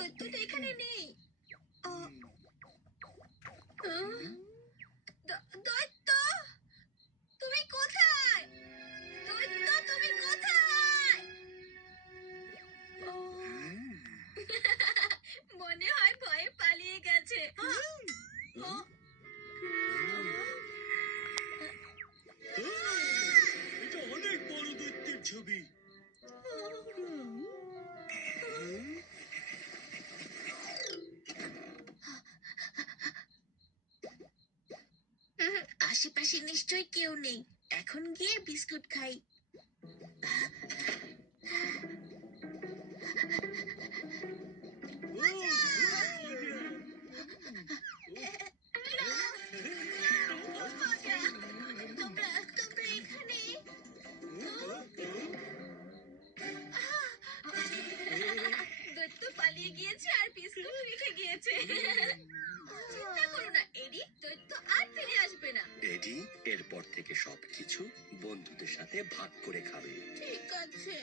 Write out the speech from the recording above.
দৈত্যটা এখানে নেই। দৈত্য, তুমি কোথায়? দৈত্য, তুমি কোথায়? মনে হয় ভয়ে পালিয়ে গেছে। এটা অনেক বড় দৈত্যের ছবি। আশেপাশে নিশ্চয়ই কেউ নেই। এখন গিয়ে বিস্কুট খাই। তোমরা এখানে? দৈত্য পালিয়ে গিয়েছে আর বিস্কুট রেখে গিয়েছে। চিন্তা করো না এডি, দৈত্য আর ফিরে আসবে না। এডি এরপর থেকে সবকিছু বন্ধুদের সাথে ভাগ করে খাবে। ঠিক আছে।